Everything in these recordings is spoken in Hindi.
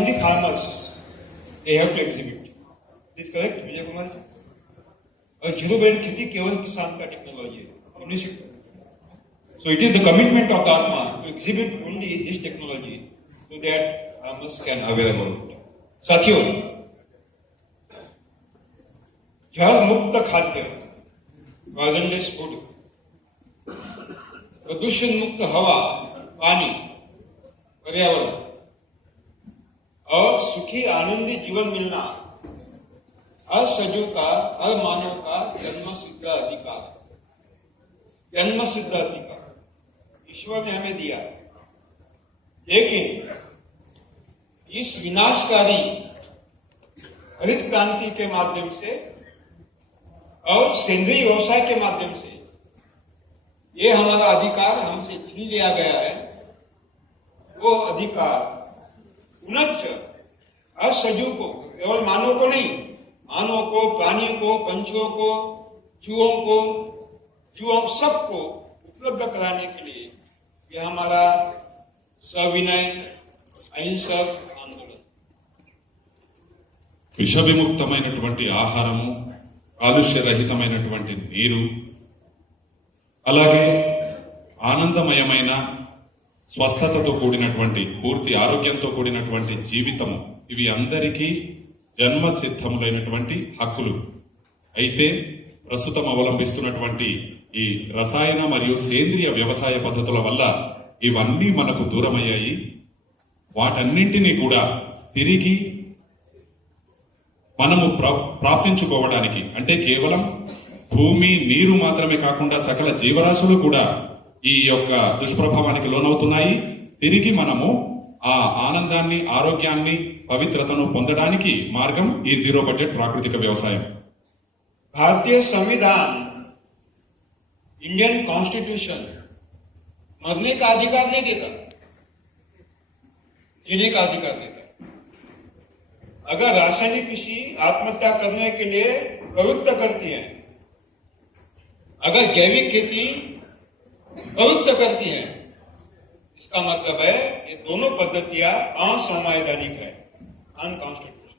only farmers. They have to exhibit. Is correct, Vijay Kumar? और जीरो बेल्ट खेती केवल किसान का टेक्नोलॉजी है. So it is the commitment of the Atma to exhibit only this technology so that farmers can avail of it. साथियों, जल मुक्त खाद्य, poisonless food, प्रदूषण मुक्त हवा, पानी, पर्यावरण और सुखी आनंदी जीवन मिलना हर सजीव का, हर मानव का जन्मसिद्ध अधिकार. जन्मसिद्ध अधिकार ईश्वर ने हमें दिया. लेकिन इस विनाशकारी हरित क्रांति के माध्यम से और सेंद्रीय व्यवसाय के माध्यम से ये हमारा अधिकार हमसे छीन लिया गया है. वो अधिकार पुनः हर सजीव को, केवल मानव को नहीं, मानव को, प्राणियों को, पंछियों को, जीवों सबको उपलब्ध कराने के लिए यह हमारा सविनय अहिंसक आंदोलन. విష విముక్తమైనటువంటి ఆహారము, కాలుష్య రహితమైనటువంటి నీరు, అలాగే ఆనందమయమైన స్వస్థతతో కూడినటువంటి, పూర్తి ఆరోగ్యంతో కూడినటువంటి జీవితము, ఇవి అందరికీ జన్మసిద్ధములైనటువంటి హక్కులు. అయితే ప్రస్తుతం అవలంబిస్తున్నటువంటి ఈ రసాయన మరియు సేంద్రియ వ్యవసాయ పద్ధతుల వల్ల ఇవన్నీ మనకు దూరమయ్యాయి. వాటన్నింటినీ కూడా తిరిగి మనము ప్రాప్తించుకోవడానికి, అంటే కేవలం భూమి, నీరు మాత్రమే కాకుండా సకల జీవరాశులు కూడా ఈ యొక్క దుష్ప్రభావానికి లోనవుతున్నాయి. తిరిగి మనము ఆ ఆనందాన్ని, ఆరోగ్యాన్ని, పవిత్రతను పొందడానికి మార్గం ఈ జీరో బడ్జెట్ ప్రాకృతిక వ్యవసాయం. भारतीय संविधान, इंडियन कॉन्स्टिट्यूशन मरने का अधिकार नहीं देता, जीने का अधिकार देता. अगर रासायनिक कृषि आत्महत्या करने के लिए प्रवृत्त करती है, अगर जैविक खेती प्रवृत्त करती है, इसका मतलब है ये दोनों पद्धतियां असंवैधानिक है, अनकॉन्स्टिट्यूशनल.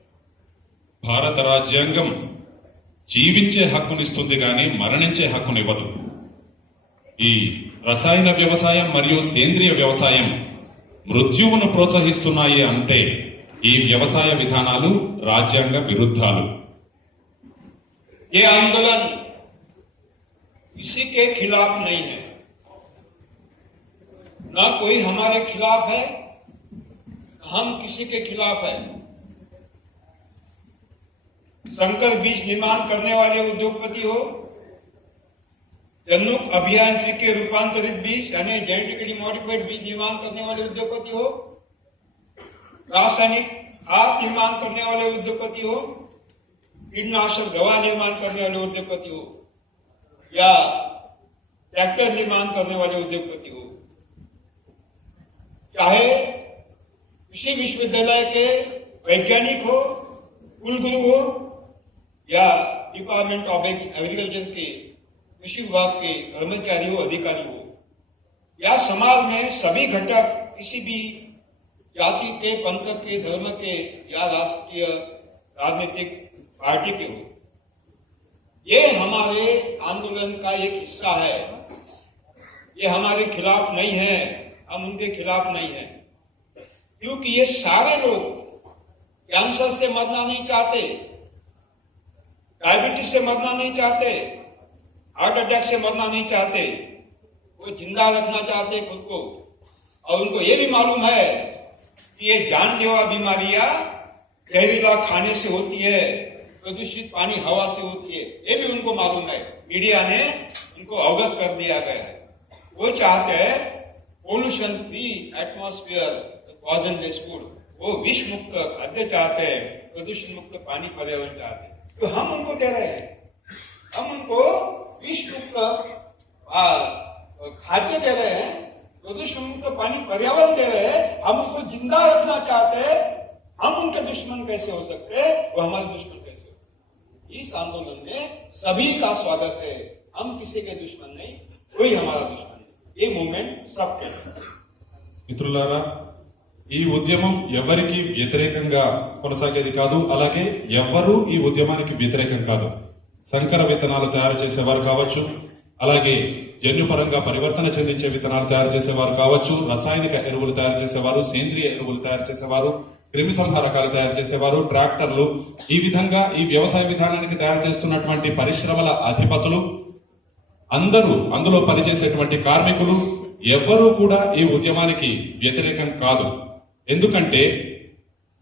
భారత రాజ్యాంగం జీవించే హక్కునిస్తుంది గాని మరణించే హక్కునివ్వదు. ఈ రసాయన వ్యవసాయం మరియు సేంద్రియ వ్యవసాయం మృత్యువును ప్రోత్సహిస్తున్నాయి అంటే ఈ వ్యవసాయ విధానాలు రాజ్యాంగ విరుద్ధాలు. ये आंदोलन किसी के खिलाफ नहीं है, न कोई हमारे खिलाफ है, हम किसी के खिलाफ है. संकर बीज निर्माण करने वाले उद्योगपति हो, जन्नुक अभियांत्रिकी रूपांतरित बीज यानी जेनेटिकली मॉडिफाइड बीज निर्माण करने वाले उद्योगपति हो, रासायनिक खाद निर्माण करने वाले उद्योगपति हो, कीटनाशक दवा निर्माण करने वाले उद्योगपति हो, या ट्रैक्टर निर्माण करने वाले उद्योगपति हो, चाहे कृषि विश्वविद्यालय के वैज्ञानिक हो, कुलगुरु हो, या डिपार्टमेंट ऑफ एग्रीकल्चर के कृषि विभाग के कर्मचारी हो, अधिकारी हो, या समाज में सभी घटक किसी भी जाति के, पंथ के, धर्म के या राष्ट्रीय राजनीतिक पार्टी के हो, ये हमारे आंदोलन का एक हिस्सा है. ये हमारे खिलाफ नहीं है, हम उनके खिलाफ नहीं है, क्योंकि ये सारे लोग कैंसर से मरना नहीं चाहते, डायबिटीज से मरना नहीं चाहते, हार्ट अटैक से मरना नहीं चाहते. वो जिंदा रखना चाहते खुद को. और उनको ये भी मालूम है कि ये जानलेवा बीमारियां जहरीला खाने से होती है, प्रदूषित पानी हवा से होती है, ये भी उनको मालूम है. मीडिया ने उनको अवगत कर दिया गया है. वो चाहते हैं पोल्यूशन फ्री एटमॉस्फेयर, पॉइजनलेस फूड, वो विष मुक्त खाद्य चाहते हैं, प्रदूषण मुक्त पानी, पर्यावरण चाहते हैं. तो हम उनको दे रहे हैं, हम उनको विष मुक्त खाद्य दे रहे हैं, प्रदूषण मुक्त पानी, पर्यावरण दे रहे हैं. हम उसको जिंदा रखना चाहते हैं. हम उनके दुश्मन कैसे हो सकते हैं, वो हमारे दुश्मन कैसे हो. इस आंदोलन में सभी का स्वागत है. हम किसी के दुश्मन नहीं, कोई हमारा दुश्मन नहीं. ये मूवमेंट सबके. మిత్రులారా, ఈ ఉద్యమం ఎవరికి వ్యతిరేకంగా కొనసాగేది కాదు, అలాగే ఎవ్వరూ ఈ ఉద్యమానికి వ్యతిరేకం కాదు. సంకర విత్తనాలు తయారు చేసేవారు కావచ్చు, అలాగే జన్యుపరంగా పరివర్తన చెందించే విత్తనాలు తయారు చేసేవారు కావచ్చు, రసాయనిక ఎరువులు తయారు చేసేవారు, సేంద్రియ ఎరువులు తయారు చేసేవారు, క్రిమి సంహారకాలు తయారు చేసేవారు, ట్రాక్టర్లు, ఈ విధంగా ఈ వ్యవసాయ విధానానికి తయారు చేస్తున్నటువంటి పరిశ్రమల అధిపతులు అందరూ, అందులో పనిచేసేటువంటి కార్మికులు ఎవ్వరూ కూడా ఈ ఉద్యమానికి వ్యతిరేకం కాదు. ఎందుకంటే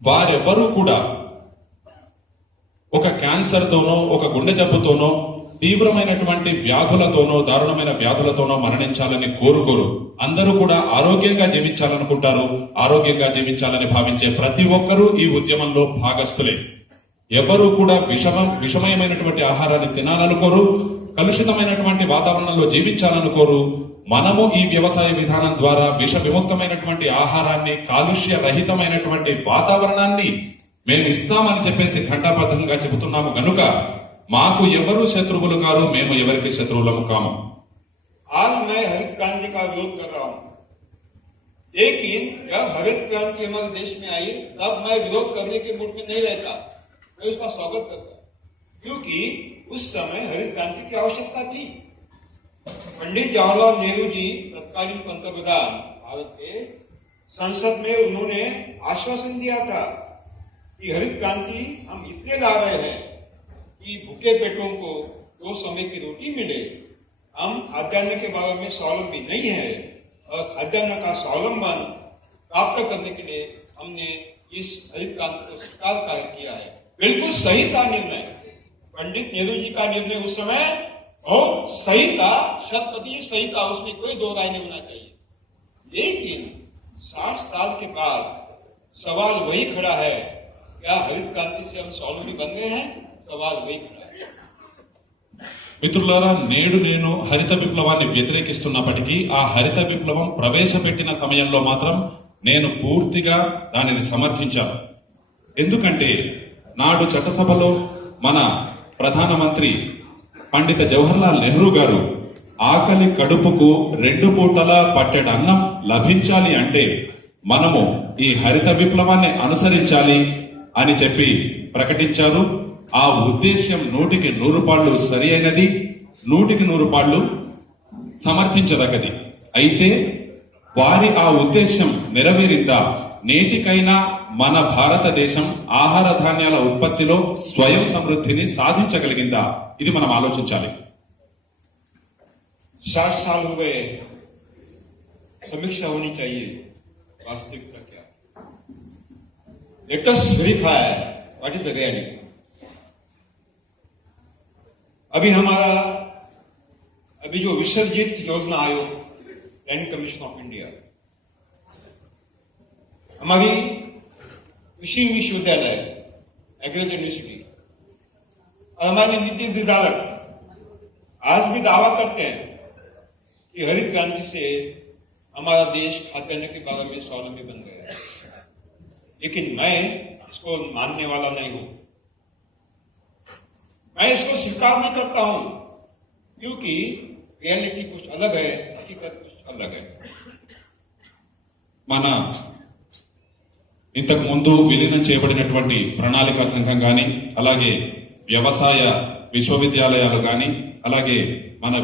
వారెవ్వరూ కూడా ఒక క్యాన్సర్ తోనో, ఒక గుండె జబ్బుతోనో, తీవ్రమైనటువంటి వ్యాధులతోనో, దారుణమైన వ్యాధులతోనో మరణించాలని కోరుకోరు. అందరూ కూడా ఆరోగ్యంగా జీవించాలనుకుంటారు. ఆరోగ్యంగా జీవించాలని భావించే ప్రతి ఒక్కరూ ఈ ఉద్యమంలో భాగస్థులే. ఎవరూ కూడా విషమయమైనటువంటి ఆహారాన్ని తినాలనుకోరు, కలుషితమైనటువంటి వాతావరణంలో జీవించాలనుకోరు. మనము ఈ వ్యవసాయ విధానం ద్వారా విష విముక్తమైనటువంటి ఆహారాన్ని, కాలుష్య రహితమైనటువంటి వాతావరణాన్ని మేము ఇస్తామని చెప్పేసి ఘంటాబద్ధంగా చెబుతున్నాము గనుక మాకు ఎవరు శత్రువులు కారు, మేము ఎవరికి శత్రువులము కాము. आज मैं हरित क्रांति का विरोध कर रहा हूं, लेकिन जब हरित क्रांति हमारे देश में आई तब मैं विरोध करने के मूड में नहीं रहता, मैं उसका स्वागत करता, क्योंकि उस समय हरित क्रांति की आवश्यकता थी। पंडित जवाहरलाल नेहरू जी तत्कालीन पंतप्रधान भारत के, संसद में उन्होंने आश्वासन दिया था कि हरित क्रांति हम इसलिए ला रहे हैं कि भूखे पेटों को 2 समय की रोटी मिले। हम खाद्यान्न के बारे में स्वावलंबी नहीं है और खाद्यान्न का स्वावलंबन प्राप्त करने के लिए हमने इस हरित क्रांति को स्वीकार किया है। बिल्कुल सही था निर्णय, पंडित नेहरू जी का निर्णय उस समय बहुत सही था, 100% सही था, उसमें कोई दो राय नहीं होना चाहिए। लेकिन 60 साल के बाद सवाल वही खड़ा है, क्या हरित क्रांति से हम स्वावलंबी बन गए हैं? सवाल वही खड़ा है। మిత్రులారా, నేడు నేను హరిత విప్లవాన్ని వ్యతిరేకిస్తున్నప్పటికీ ఆ హరిత విప్లవం ప్రవేశపెట్టిన సమయంలో మాత్రం నేను పూర్తిగా దానిని సమర్థించాను. ఎందుకంటే నాడు చట్టసభలో మన ప్రధానమంత్రి పండిత జవహర్లాల్ నెహ్రూ గారు ఆకలి కడుపుకు 2 పూటల పట్టెడు అన్నం లభించాలి అంటే మనము ఈ హరిత విప్లవాన్ని అనుసరించాలి అని చెప్పి ప్రకటించారు. ఆ ఉద్దేశ్యం 100కి 100 పాళ్ళు సరి అయినది, 100కి 100 పాళ్ళు సమర్థించదగ్గది. అయితే వారి ఆ ఉద్దేశ్యం నెరవేరిందా? నేటికైనా మన భారతదేశం ఆహార ధాన్యాల ఉత్పత్తిలో స్వయం సమృద్ధిని సాధించగలిగిందా? ఇది మనం ఆలోచించాలి. 60 साल हो गए, समीक्षा होनी चाहिए वास्तविकता क्या। Let us verify what is the reality. अभी जो विसर्जित योजना आयोग, लैंड कमीशन ऑफ इंडिया, हमारी कृषि विश्वविद्यालय, एग्रीकल्चर यूनिवर्सिटी और हमारे नीति निर्धारक आज भी दावा करते हैं कि हरित क्रांति से हमारा देश खाद्यान्न के बारे में स्वावलंबी बन गया है। लेकिन मैं इसको मानने वाला नहीं हूं, मैं इसको स्वीकार नहीं करता हूं, क्योंकि रियलिटी कुछ अलग है, हकीकत कुछ अलग है। మన ఇంతకు ముందు విలీనం చేయబడినటువంటి ప్రణాళికా సంఘం గాని, అలాగే వ్యవసాయ విశ్వవిద్యాలయాలు గాని, అలాగే మన